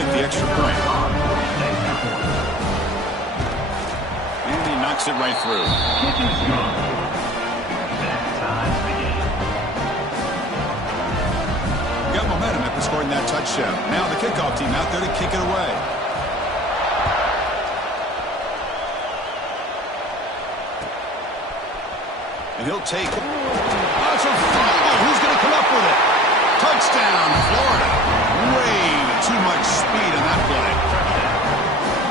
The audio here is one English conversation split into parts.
kick the extra point. And he knocks it right through. Got momentum after scoring that touchdown. Now the kickoff team out there to kick it away. And he'll take it. Oh, it's a fumble. Who's going to come up with it? Touchdown, Florida. Way too much speed in that play.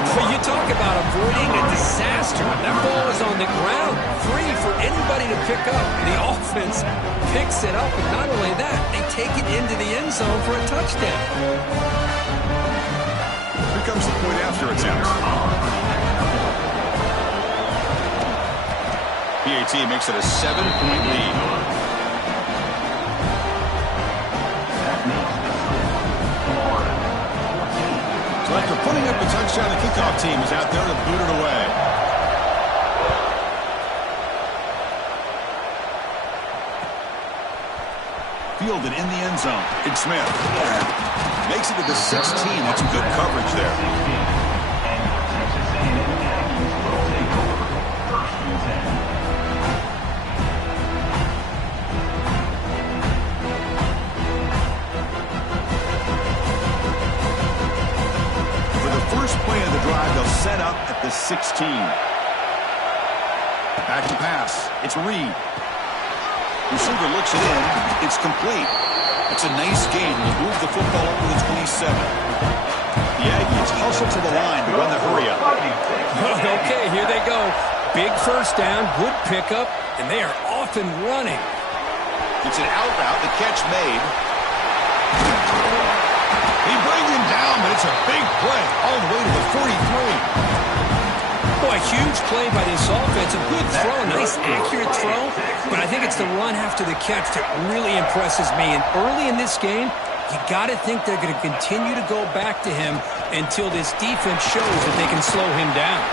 But you talk about avoiding a disaster. That ball is on the ground, free for anybody to pick up. The offense picks it up, and not only that, they take it into the end zone for a touchdown. Here comes the point after attempt. PAT makes it a 7-point lead. So after putting up a touchdown, the kickoff team is out there to boot it away. Fielded in the end zone. Big Smith makes it to the 16. That's good coverage there. Play of the drive, they'll set up at the 16. Back to pass. It's Reed. Receiver looks it in. It's complete. It's a nice gain. They move the football over the 27. The Aggies hustle to the line to run the hurry up. Okay, here they go. Big first down, good pickup, and they are off and running. It's an out route. The catch made. He brings him down, but it's a big play all the way to the 43. Boy, a huge play by this offense. A good throw, a nice accurate throw, but I think it's the run after the catch that really impresses me. And early in this game, you got to think they're going to continue to go back to him until this defense shows that they can slow him down.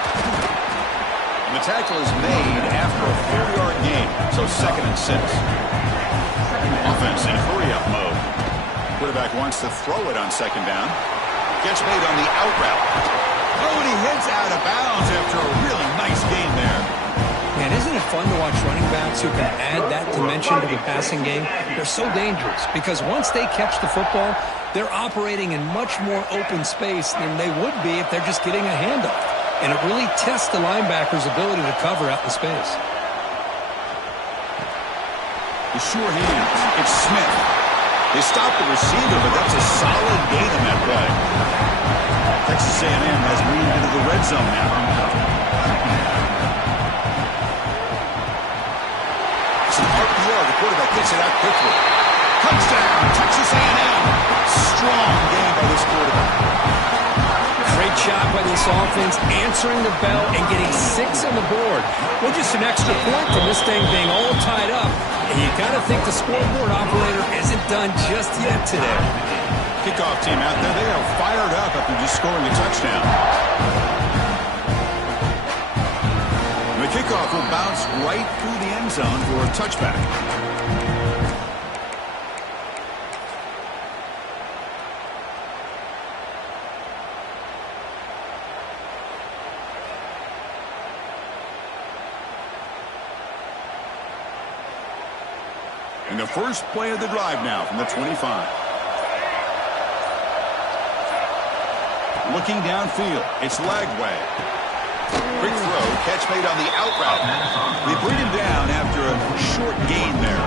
And the tackle is made after a 4-yard gain, so 2nd and 6. Offense in hurry-up mode. Quarterback wants to throw it on 2nd down. Catch made on the out route. Oh, and he heads out of bounds after a really nice gain there. Man, isn't it fun to watch running backs who can add that dimension to the passing game? They're so dangerous because once they catch the football, they're operating in much more open space than they would be if they're just getting a handoff. And it really tests the linebacker's ability to cover out in space. The sure hands. It's Smith. They stop the receiver, but that's a solid gain in that play. Texas A&M has moved into the red zone now. It's an RPO. The quarterback gets it out quickly. Touchdown, Texas A&M. Strong game by this quarterback. Great job by this offense, answering the bell and getting 6 on the board. Well, just an extra point from this thing being all tied up. And you got to think the scoreboard operator isn't done just yet today. Kickoff team out there, they are fired up after just scoring a touchdown. And the kickoff will bounce right through the end zone for a touchback. And the first play of the drive now from the 25. Looking downfield, it's Lagway. Quick throw, catch made on the out route. They bring him down after a short gain there.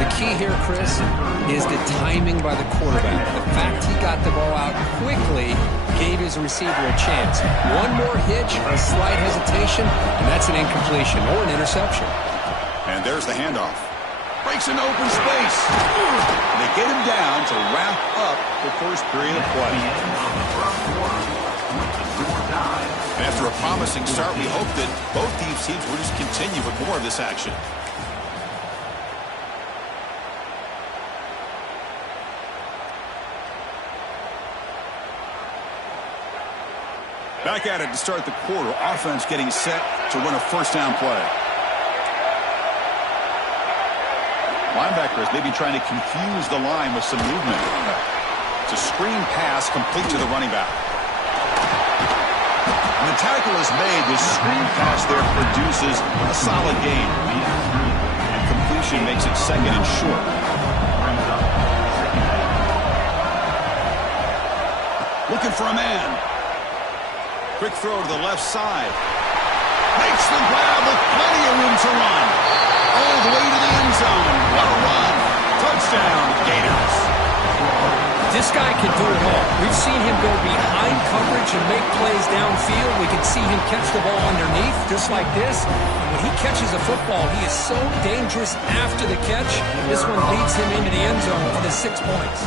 The key here, Chris, is the timing by the quarterback. The fact he got the ball out quickly gave his receiver a chance. One more hitch or a slight hesitation, and that's an incompletion or an interception. And there's the handoff. Breaks an open space. And they get him down to wrap up the first period of play. And after a promising start, we hope that both these teams will just continue with more of this action. Back at it to start the quarter. Offense getting set to run a first down play. Linebackers maybe trying to confuse the line with some movement. It's a screen pass complete to the running back. And the tackle is made. This screen pass there produces a solid gain. And completion makes it second and short. Looking for a man. Quick throw to the left side. Makes the grab with plenty of room to run. All the way to the end zone. What a run. Touchdown, Gators. This guy can do it all. We've seen him go behind coverage and make plays downfield. We can see him catch the ball underneath, just like this. And when he catches a football, he is so dangerous after the catch. This one leads him into the end zone for the 6 points.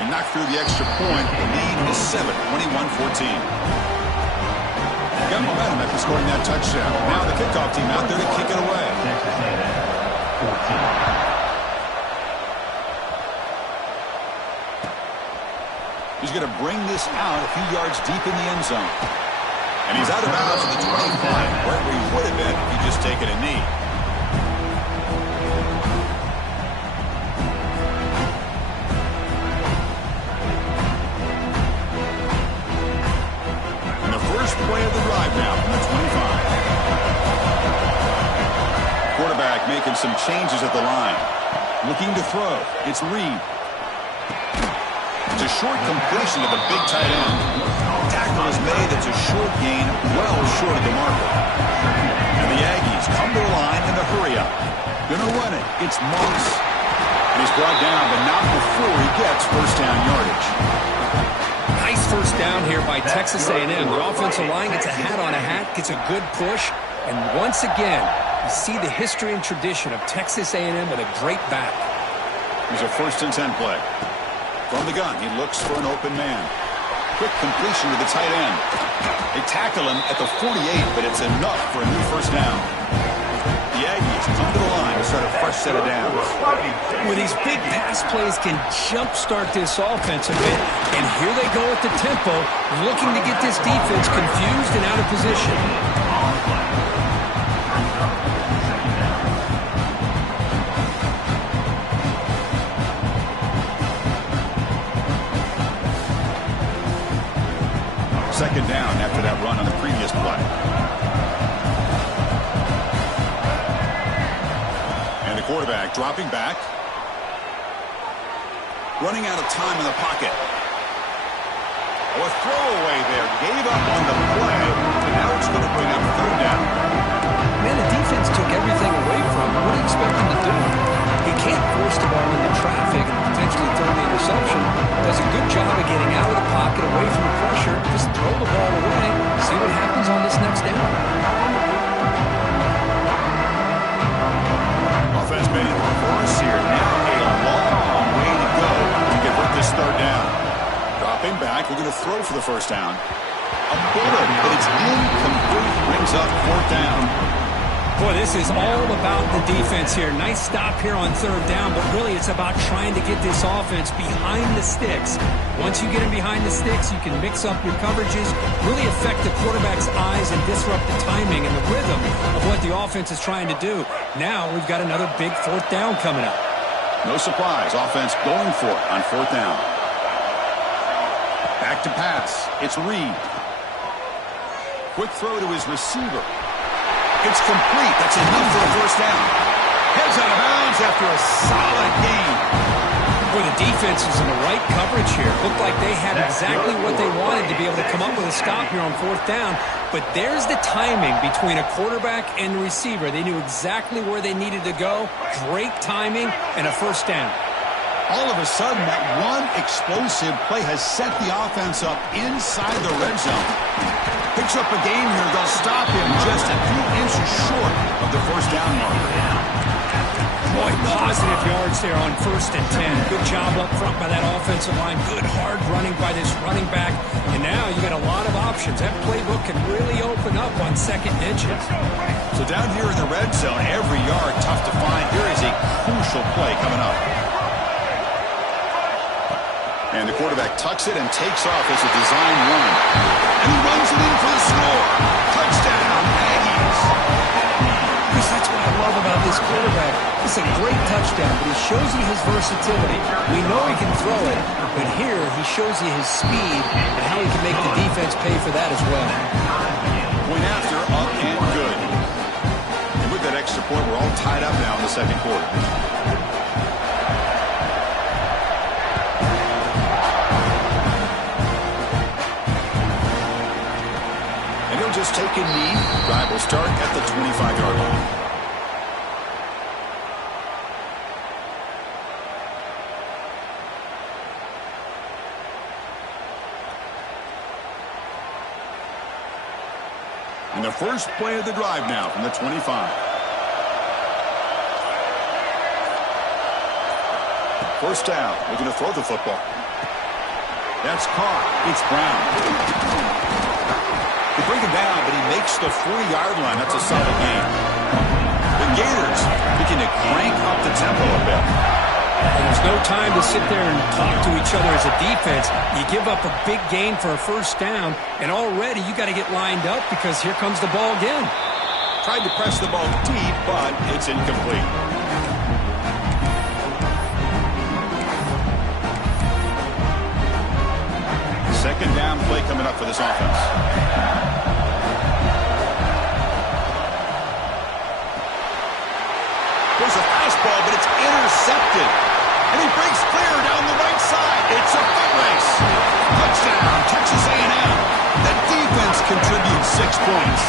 He knocked through the extra point. The lead is 7, 21-14. Got momentum after scoring that touchdown. Now the kickoff team out there to kick it away. He's going to bring this out a few yards deep in the end zone. And he's out of bounds at the 25, wherever he would have been if he'd just taken a knee. And the first play of the drive now from the 25. Quarterback making some changes at the line. Looking to throw. It's Reed. It's a short completion of the big tight end. Tackle is made. It's a short gain, well short of the marker. And the Aggies come to the line in the hurry up. Gonna run it. It's Moss. And he's brought down, but not before he gets first down yardage. Nice first down here by Texas A&M. The offensive line gets a hat on a hat, gets a good push. And once again, you see the history and tradition of Texas A&M with a great back. Here's a 1st and 10 play. From the gun, he looks for an open man. Quick completion to the tight end. They tackle him at the 48, but it's enough for a new first down. The Aggies come to the line to start a fresh set of downs. Well, these big pass plays can jumpstart this offense a bit. And here they go at the tempo, looking to get this defense confused and out of position. Second down after that run on the previous play. And the quarterback dropping back. Running out of time in the pocket. Oh, a throwaway there. Gave up on the play. And now it's going to bring up 3rd down. Man, the defense took everything away from him. What do you expect him to do? He can't force the ball into traffic and potentially throw the interception. Does a good job of getting out of the pocket, away from the pressure. Just throw the ball away. See what happens on this next down. Offense made it reverse here. Now a long way to go to convert this 3rd down. Dropping back, we're going to throw for the first down. A bullet, but it's incomplete. Brings up 4th down. Boy, this is all about the defense here. Nice stop here on 3rd down, but really it's about trying to get this offense behind the sticks. Once you get them behind the sticks, you can mix up your coverages, really affect the quarterback's eyes and disrupt the timing and the rhythm of what the offense is trying to do. Now we've got another big 4th down coming up. No surprise, offense going for it on 4th down. Back to pass. It's Reed. Quick throw to his receiver. It's complete. That's enough for a first down. Heads out of bounds after a solid gain. Boy, the defense is in the right coverage here. Looked like they had exactly what they wanted to be able to come up with a stop here on 4th down. But there's the timing between a quarterback and the receiver. They knew exactly where they needed to go. Great timing and a first down. All of a sudden, that one explosive play has set the offense up inside the red zone. Picks up a game here. They'll stop him just a few inches short of the first down marker. Boy, positive yards there on 1st and 10. Good job up front by that offensive line. Good hard running by this running back. And now you got a lot of options. That playbook can really open up on 2nd and inches. So down here in the red zone, every yard tough to find. Here is a crucial play coming up. And the quarterback tucks it and takes off as a design run. And he runs it in for the score. Touchdown, Aggies. Chris, that's what I love about this quarterback. It's a great touchdown, but he shows you his versatility. We know he can throw it, but here he shows you his speed and how he can make the defense pay for that as well. Point after, up and good. And with that extra point, we're all tied up now in the second quarter. And he'll just take a knee. Drive will start at the 25-yard line. And the first play of the drive now from the 25. First down, looking to throw the football. That's caught. It's Brown. They bring him down, but he makes the 40-yard line. That's a solid gain. The Gators looking to crank up the tempo a bit. And there's no time to sit there and talk to each other as a defense. You give up a big gain for a first down, and already you got to get lined up because here comes the ball again. Tried to press the ball deep, but it's incomplete. Second down play coming up for this offense. There's a fastball, but it's intercepted. And he breaks clear down the right side. It's a foot race. Touchdown, Texas A&M. The defense contributes 6 points.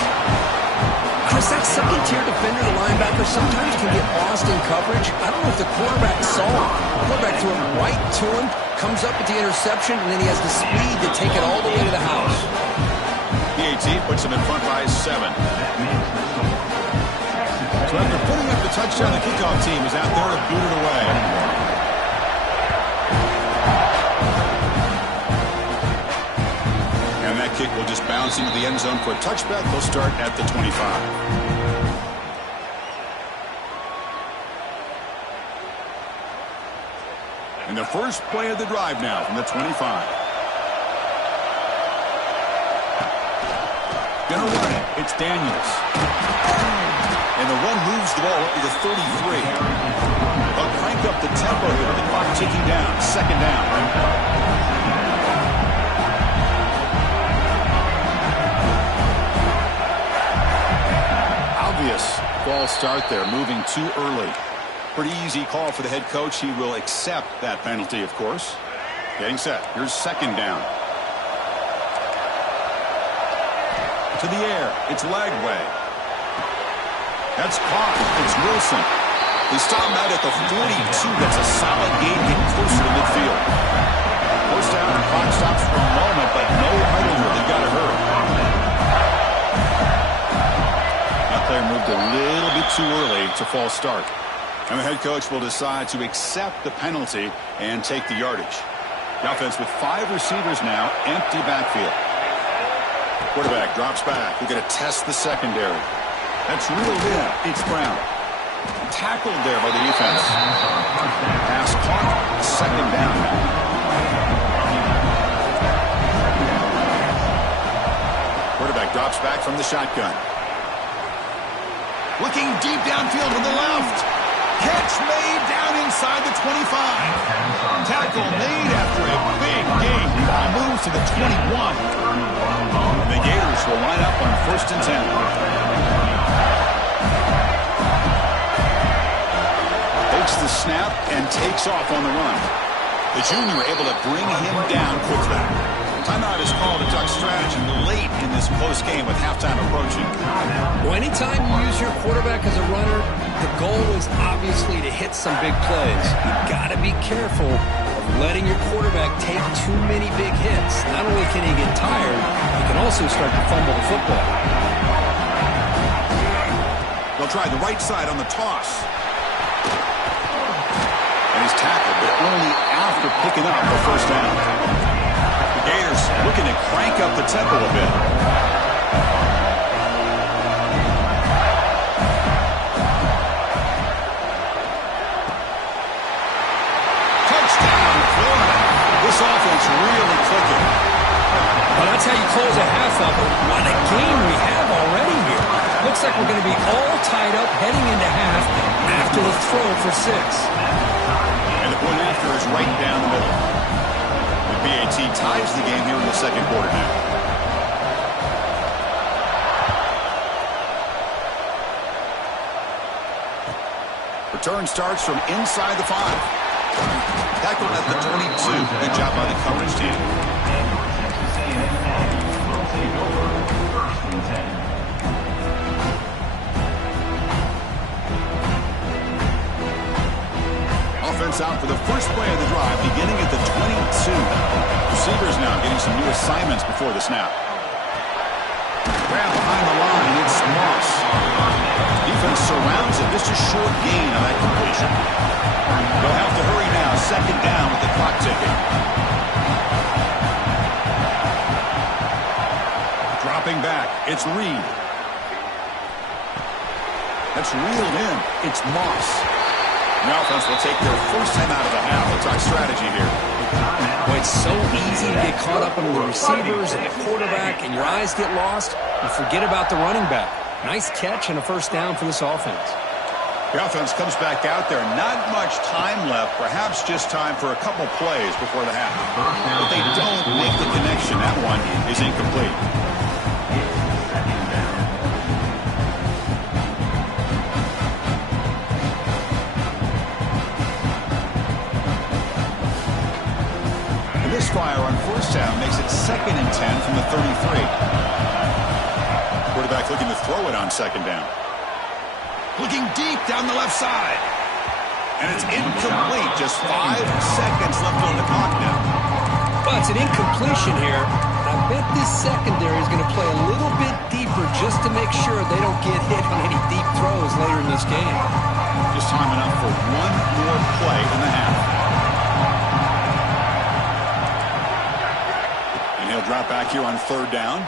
Chris, that second-tier defender, the linebacker, sometimes can get lost in coverage. I don't know if the quarterback saw it. The quarterback threw it right to him, comes up with the interception, and then he has the speed to take it all the way to the house. PAT puts him in front by 7. So after putting up the touchdown, the kickoff team is out there to boot it away. And that kick will just bounce into the end zone for a touchback. They'll start at the 25. And the first play of the drive now from the 25. Gonna run it. It's Daniels. And the run moves the ball up to the 33. They'll crank up the tempo here with the clock ticking down. Second down. Obvious false start there, moving too early. Pretty easy call for the head coach. He will accept that penalty, of course. Getting set. Here's second down. To the air. It's Lagway. That's caught. It's Wilson. They stop him out at the 42. That's a solid gain, getting closer to midfield. First down, the clock stops for a moment, but no huddle here. They've got to hurry. That player moved a little bit too early. It's a false start. And the head coach will decide to accept the penalty and take the yardage. The offense with 5 receivers now, empty backfield. Quarterback drops back. We're going to test the secondary. That's reeled in. It's Brown. Tackled there by the defense. Pass caught. Second down. Quarterback drops back from the shotgun. Looking deep downfield to the left. Catch made down inside the 25. Tackle made after a big gain. He moves to the 21. The Gators will line up on 1st and 10. Takes the snap and takes off on the run. The junior able to bring him down quickly. Timeout is called. A duck strategy late in this close game with halftime approaching. Well, anytime you use your quarterback as a runner, the goal is obviously to hit some big plays. You've got to be careful of letting your quarterback take too many big hits. Not only can he get tired, he can also start to fumble the football. They'll try the right side on the toss. And he's tackled, but only after picking up the first down. The Gators looking to crank up the tempo a bit. Touchdown, Florida. This offense really clicking. Well, that's how you close a half of it. What a game we have already here. Looks Looks like we're going to be all tied up heading into half after the throw for 6. And the point after is right down the middle. The BAT ties the game here in the second quarter now. Return starts from inside the 5. Tackle at the 22. Good job by the coverage team. Offense out for the first play of the drive, beginning at the 22. Receivers now getting some new assignments before the snap. Grab behind the line, it's Moss. Defense surrounds it, just a short gain on that completion. They'll have to hurry now, second down with the clock ticking. Dropping back, it's Reed. That's reeled in, it's Moss. The offense will take their first time out of the half. We'll talk strategy here. Boy, it's so easy to get caught up on the receivers and the quarterback, and your eyes get lost. You forget about the running back. Nice catch and a first down for this offense. The offense comes back out there. Not much time left. Perhaps just time for a couple plays before the half. But they don't make the connection. That one is incomplete. Fire on first down makes it 2nd and 10 from the 33. Quarterback looking to throw it on second down. Looking deep down the left side. And it's incomplete. Just 5 seconds left on the clock now. Well, it's an incompletion here. I bet this secondary is going to play a little bit deeper just to make sure they don't get hit on any deep throws later in this game. Just time enough for one more play in the half. He'll drop back here on third down.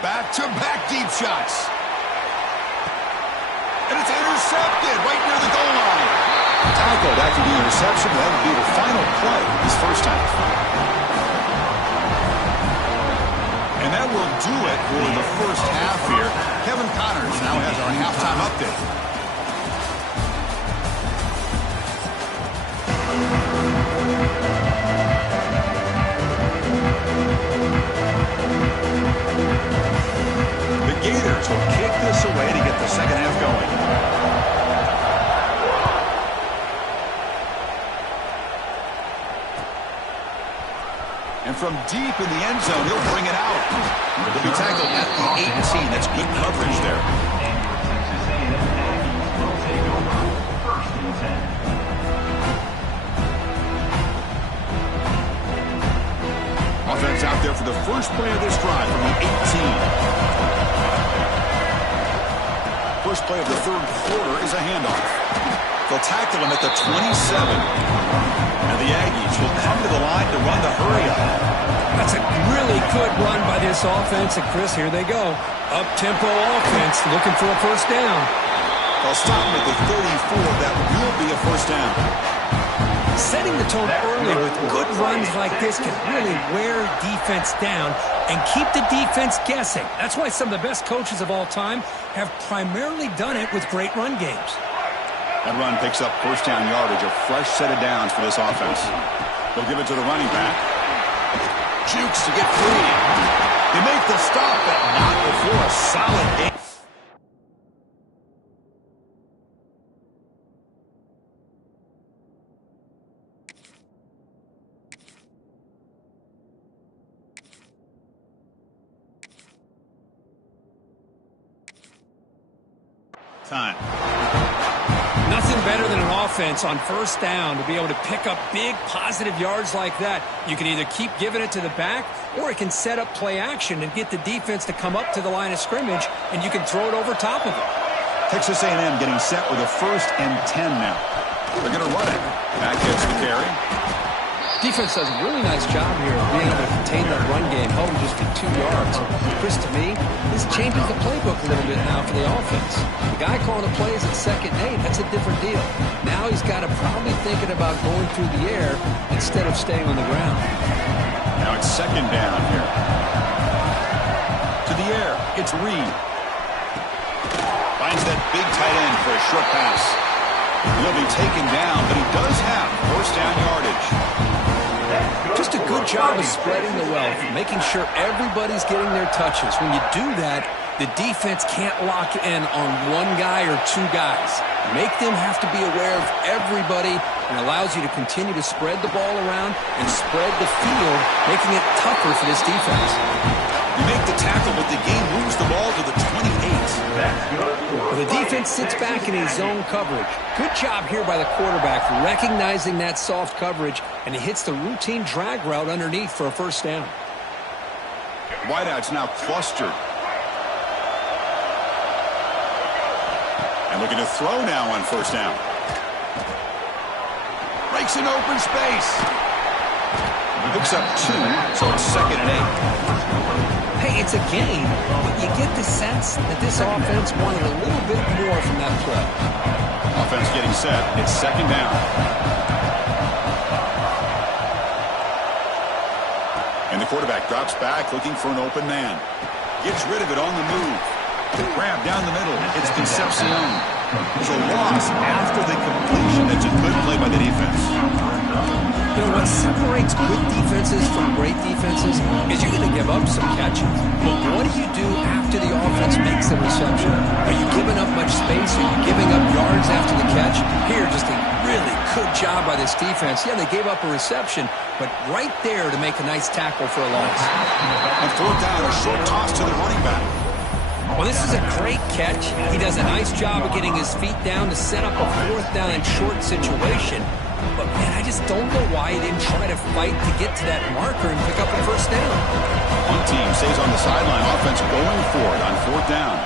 Back-to-back deep shots. And it's intercepted right near the goal line. Tackled after the interception. That would be the final play this first half. And that will do it for the first half here. Kevin Connors now has our halftime update. The Gators will kick this away to get the second half going. And from deep in the end zone, he'll bring it out. He'll be tackled at the 18. That's good coverage there. Offense out there for the first play of this drive from the 18. First play of the third quarter is a handoff. They'll tackle him at the 27. And the Aggies will come to the line to run the hurry-up. That's a really good run by this offense. And, Chris, here they go. Up-tempo offense looking for a first down. They'll stop him at the 34. That will be a first down. Setting the tone early with good runs like this can really wear defense down and keep the defense guessing. That's why some of the best coaches of all time have primarily done it with great run games. That run picks up first down yardage, a fresh set of downs for this offense. They'll give it to the running back. Jukes to get free. They make the stop, but not before a solid game. Time. Nothing better than an offense on first down to be able to pick up big positive yards like that. You can either keep giving it to the back, or it can set up play action and get the defense to come up to the line of scrimmage, and you can throw it over top of it. Texas A&M getting set with a 1st and 10 now. They're going to run it. Back gets the carry. Defense does a really nice job here of being able to contain that run game, held them just for 2 yards. Chris, to me, this changes the playbook a little bit now for the offense. The guy calling the plays at 2nd and 8, that's a different deal. Now he's got to probably thinking about going through the air instead of staying on the ground. Now it's 2nd down here. To the air. It's Reed. Finds that big tight end for a short pass. He'll be taken down, but he does have first down yardage. Just a good job of spreading the wealth, making sure everybody's getting their touches. When you do that, the defense can't lock in on one guy or two guys. Make them have to be aware of everybody, and allows you to continue to spread the ball around and spread the field, making it tougher for this defense. You make the tackle, but the game moves the ball to the 28. Well, the defense sits back in his zone coverage. Good job here by the quarterback, recognizing that soft coverage, and he hits the routine drag route underneath for a first down. Wideout's now clustered. And looking to throw now on first down. Breaks in open space. Picks up 2, so it's 2nd and 8. Hey, it's a game, but you get the sense that this offense wanted a little bit more from that play. Offense getting set. It's 2nd down. And the quarterback drops back looking for an open man. Gets rid of it on the move. Grab down the middle. It's Concepcion. There's a loss after the completion. That's a good play by the defense. You know, what separates good defenses from great defenses is you're going to give up some catches. But what do you do after the offense makes the reception? Are you giving up much space? Are you giving up yards after the catch? Here, just a really good job by this defense. Yeah, they gave up a reception, but right there to make a nice tackle for a loss. On 4th down, a short toss to the running back. Well, this is a great catch. He does a nice job of getting his feet down to set up a 4th down and short situation. But, man, I just don't know why he didn't try to fight to get to that marker and pick up a first down. One team stays on the sideline. Offense going for it on 4th down.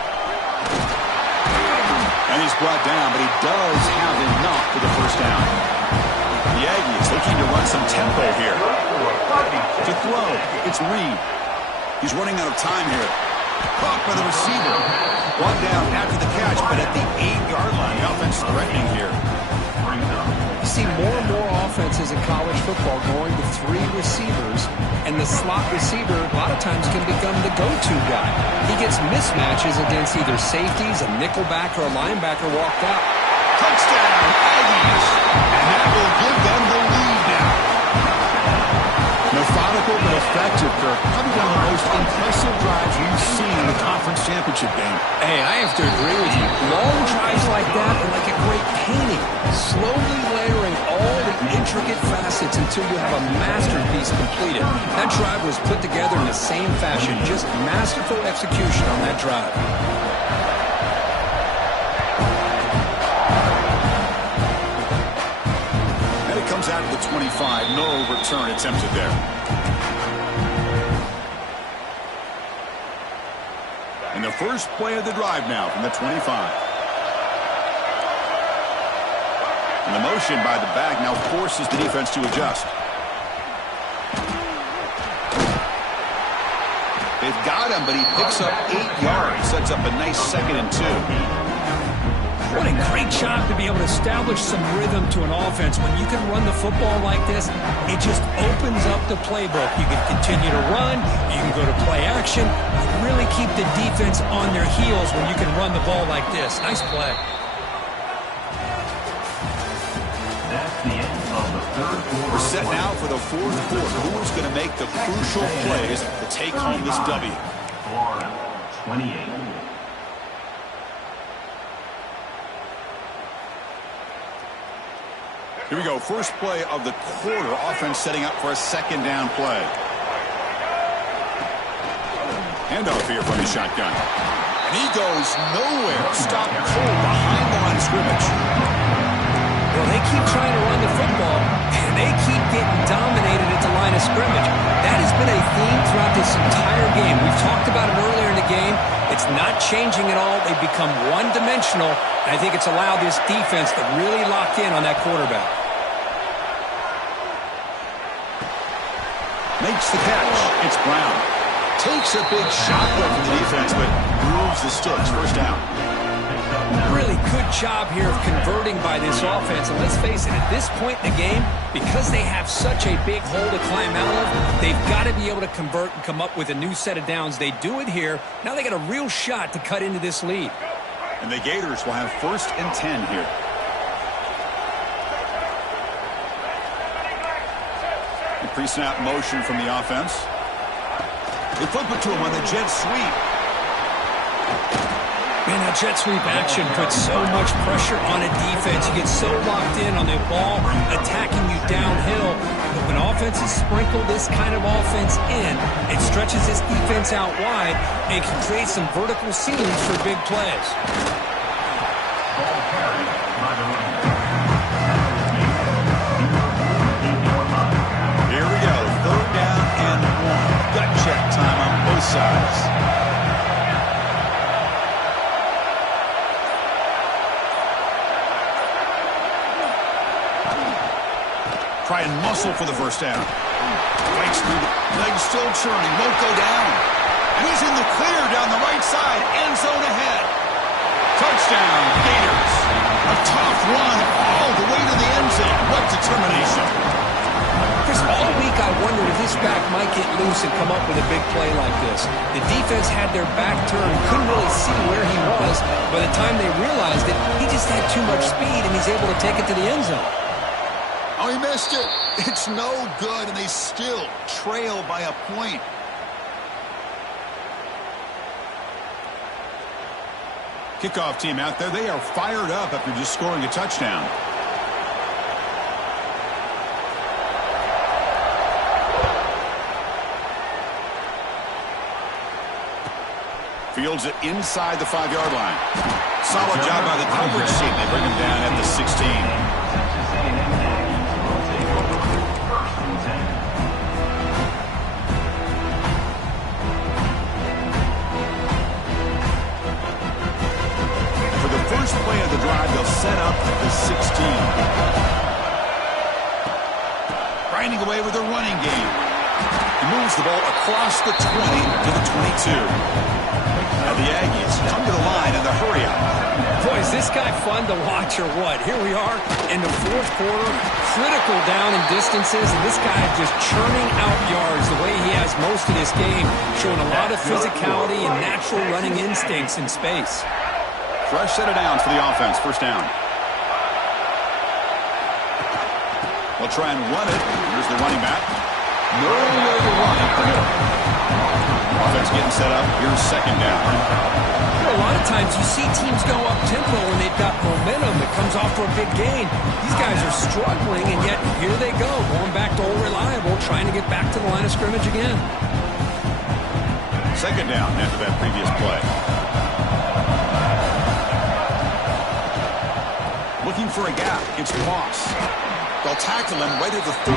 And he's brought down, but he does have enough for the first down. The Aggies looking to run some tempo here. To throw, it's Reed. He's running out of time here. Caught by the receiver. Brought down after the catch, but at the 8-yard line, the offense threatening here. You see more and more offenses in college football going to 3 receivers, and the slot receiver a lot of times can become the go-to guy. He gets mismatches against either safeties, a nickelback, or a linebacker walked out. Touchdown, Aggies! And that will give them the lead now. Methodical but effective, Kirk. Probably one of the most impressive drives we've seen in the conference championship game. Hey, I have to agree with you. Long drives like that are like a great painting. Slowly layering all the intricate facets until you have a masterpiece completed. That drive was put together in the same fashion. Just masterful execution on that drive. And it comes out to the 25. No return attempted there. And the first play of the drive now from the 25. And the motion by the back now forces the defense to adjust. They've got him, but he picks up 8 yards. Sets up a nice 2nd and 2. What a great job to be able to establish some rhythm to an offense. When you can run the football like this, it just opens up the playbook. You can continue to run. You can go to play action. You really keep the defense on their heels when you can run the ball like this. Nice play. We're set now for the 4th quarter. Who's going to make the crucial plays to take home this W? 28. Here we go. First play of the quarter. Offense setting up for a 2nd down play. Handoff here from the shotgun. And he goes nowhere. Stopped cold behind the line of scrimmage. Well, they keep trying to run the football, and they keep getting dominated at the line of scrimmage. That has been a theme throughout this entire game. We've talked about it earlier in the game. It's not changing at all. They've become one-dimensional, and I think it's allowed this defense to really lock in on that quarterback. Makes the catch. It's Brown. Takes a big shot from the defense, but moves the sticks. First down. Really good job here of converting by this offense. And let's face it, at this point in the game, because they have such a big hole to climb out of, they've got to be able to convert and come up with a new set of downs. They do it here. Now they got a real shot to cut into this lead. And the Gators will have 1st and 10 here. The pre-snap motion from the offense. They flip it to him on the jet sweep. Man, that jet sweep action puts so much pressure on a defense. You get so locked in on the ball attacking you downhill. But when offenses sprinkle this kind of offense in, it stretches this defense out wide and can create some vertical seams for big plays. Ball carried by the running back. Here we go. 3rd down and 1. Gut check time on both sides. Try and muscle for the 1st down. Breaks through the legs, still churning, won't go down. And he's in the clear down the right side, end zone ahead. Touchdown, Gators. A tough run all the way to the end zone. What determination. Chris, all week I wondered if this back might get loose and come up with a big play like this. The defense had their back turned, couldn't really see where he was. By the time they realized it, he just had too much speed, and he's able to take it to the end zone. Oh, he missed it. It's no good, and they still trail by a point. Kickoff team out there. They are fired up after just scoring a touchdown. Fields it inside the 5-yard line. Solid job by the coverage team. They bring him down at the 16. First play of the drive, they'll set up at the 16. Grinding away with a running game. He moves the ball across the 20 to the 22. Now the Aggies come to the line in the hurry up. Boy, is this guy fun to watch or what? Here we are in the 4th quarter, critical down in distances, and this guy is just churning out yards the way he has most of this game, showing a lot of physicality and natural running instincts in space. Fresh set of downs for the offense. 1st down. They'll try and run it. Here's the running back. Nowhere to run at the middle. Offense getting set up. Here's 2nd down. A lot of times you see teams go up-tempo when they've got momentum that comes off for a big gain. These guys are struggling, and yet here they go, going back to old reliable, trying to get back to the line of scrimmage again. 2nd down after that previous play. Looking for a gap. It's Moss. They'll tackle him right at the 31.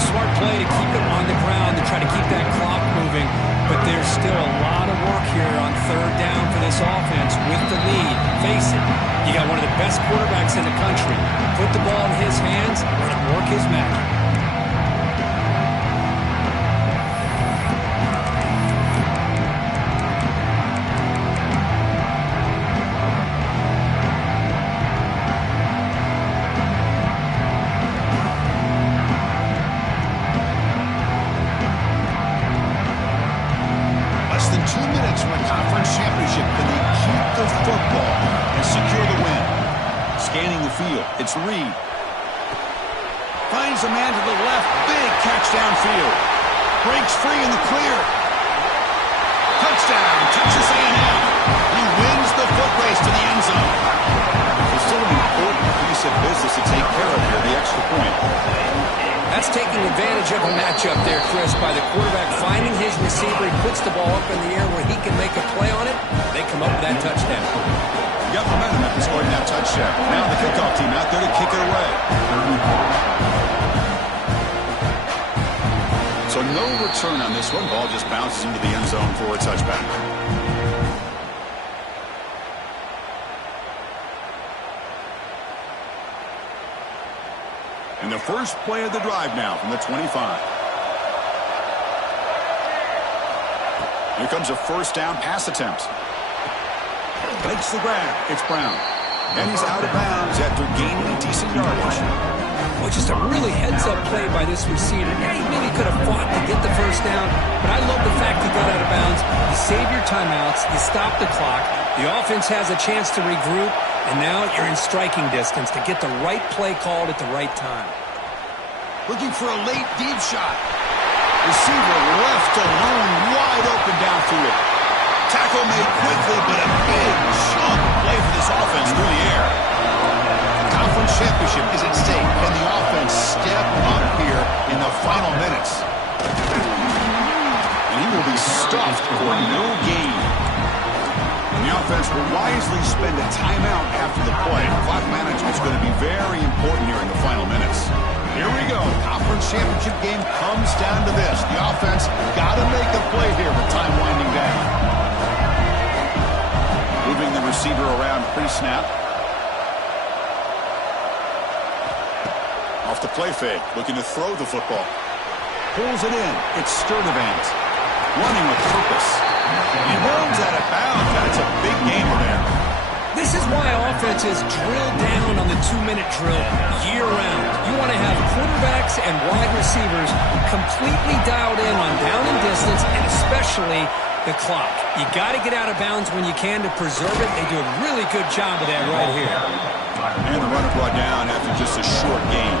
Smart play to keep it on the ground to try to keep that clock moving. But there's still a lot of work here on 3rd down for this offense with the lead. Face it, you got one of the best quarterbacks in the country. Put the ball in his hands and work his magic. It's Reed. Finds a man to the left. Big catch downfield. Breaks free in the clear. Touchdown. Texas A&M. He wins the foot race to the end zone. There's still an important piece of business to take care of here, the extra point. That's taking advantage of a matchup there, Chris, by the quarterback finding his receiver. He puts the ball up in the air where he can make a play on it. They come up with that touchdown. You got momentum after scoring that touchdown. Now the kickoff team out there to kick it away. So no return on this one. Ball just bounces into the end zone for a touchback. And the first play of the drive now from the 25. Here comes a 1st down pass attempt. Makes the grab. It's Brown. And he's out of bounds after gaining decent yardage. Well, just a really heads-up play by this receiver. Yeah, he really could have fought to get the first down, but I love the fact he got out of bounds. You save your timeouts, you stop the clock, the offense has a chance to regroup, and now you're in striking distance to get the right play called at the right time. Looking for a late deep shot. Receiver left alone, wide open downfield. Tackle made quickly, but a big chunk play for this offense through the air. The conference championship is at stake. Can the offense step up here in the final minutes? And he will be stuffed for no gain. And the offense will wisely spend a timeout after the play. Clock management is going to be very important here in the final minutes. Here we go. Conference championship game comes down to this. The offense got to make a play here with time winding down. Moving the receiver around pre-snap. Off the play fake, looking to throw the football. Pulls it in. It's Sturdivant. Running with purpose. He runs out of bounds. That's a big gainer there. This is why offenses drill down on the 2-minute drill year-round. You want to have quarterbacks and wide receivers completely dialed in on down and distance, and especially the clock. You got to get out of bounds when you can to preserve it. They do a really good job of that right here. And the runner brought down after just a short gain.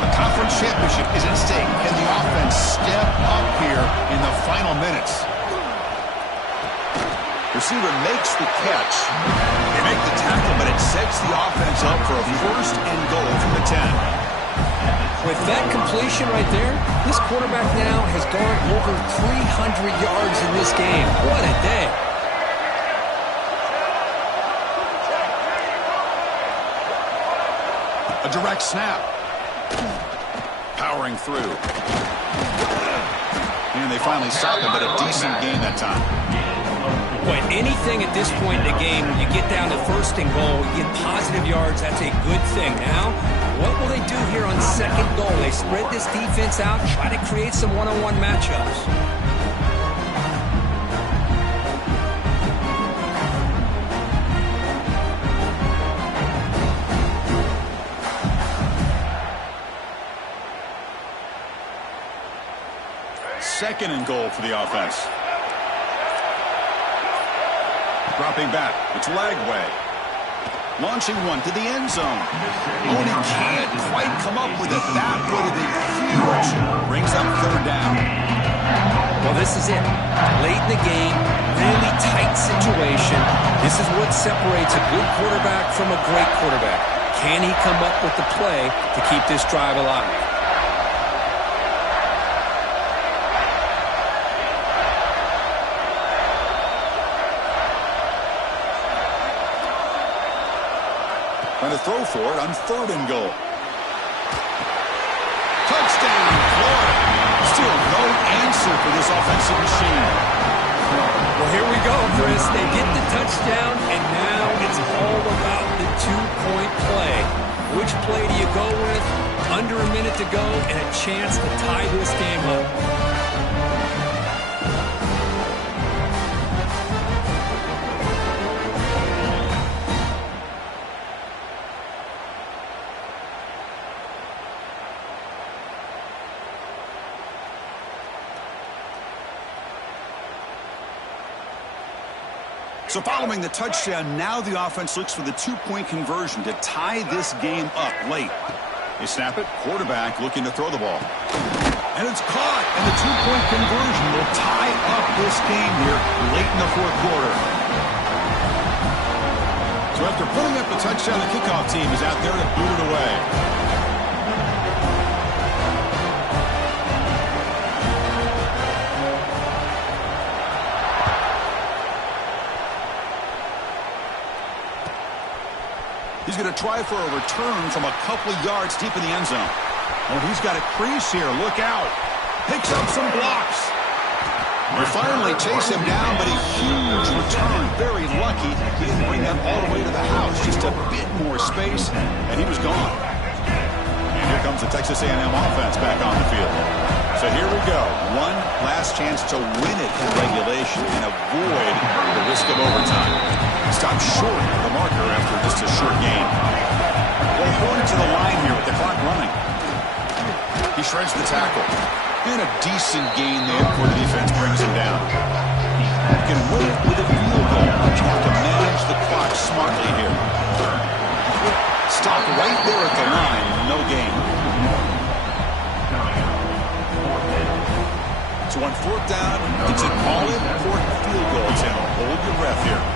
The conference championship is at stake. Can the offense step up here in the final minutes? Receiver makes the catch. They make the tackle, but it sets the offense up for a first and goal from the 10. With that completion right there, this quarterback now has gone over 300 yards in this game. What a day. A direct snap. Powering through. And they finally stop him, but a decent gain that time. But anything at this point in the game, when you get down to first and goal, you get positive yards, that's a good thing. Now, what will they do here on second goal? They spread this defense out, try to create some one-on-one matchups. Second and goal for the offense. Dropping back. It's Lagway. Launching one to the end zone. Oh, and he can't quite come up with it. That would have been huge. Brings up third down. Well, this is it. Late in the game, really tight situation. This is what separates a good quarterback from a great quarterback. Can he come up with the play to keep this drive alive? Trying to throw for it on third and goal. Touchdown, Florida. Still no answer for this offensive machine. Well, here we go, Chris. They get the touchdown, and now it's all about the two-point play. Which play do you go with? Under a minute to go and a chance to tie this game up. So following the touchdown, now the offense looks for the two-point conversion to tie this game up late. They snap it. Quarterback looking to throw the ball. And it's caught. And the two-point conversion will tie up this game here late in the fourth quarter. So after putting up the touchdown, the kickoff team is out there to boot it away. He's going to try for a return from a couple of yards deep in the end zone. Oh, he's got a crease here. Look out. Picks up some blocks. They finally chase him down, but a huge return. Very lucky he didn't bring that all the way to the house. Just a bit more space, and he was gone. And here comes the Texas A&M offense back on the field. So here we go. One last chance to win it in regulation and avoid the risk of overtime. Stopped short of the marker after just a short game. Well, going to the line here with the clock running. He shreds the tackle. And a decent gain there before the defense brings him down. You can win it with a field goal, but you have to manage the clock smartly here. Stop right there at the line. No gain. So on fourth down, it's an all-important field goal attempt. Hold your breath here.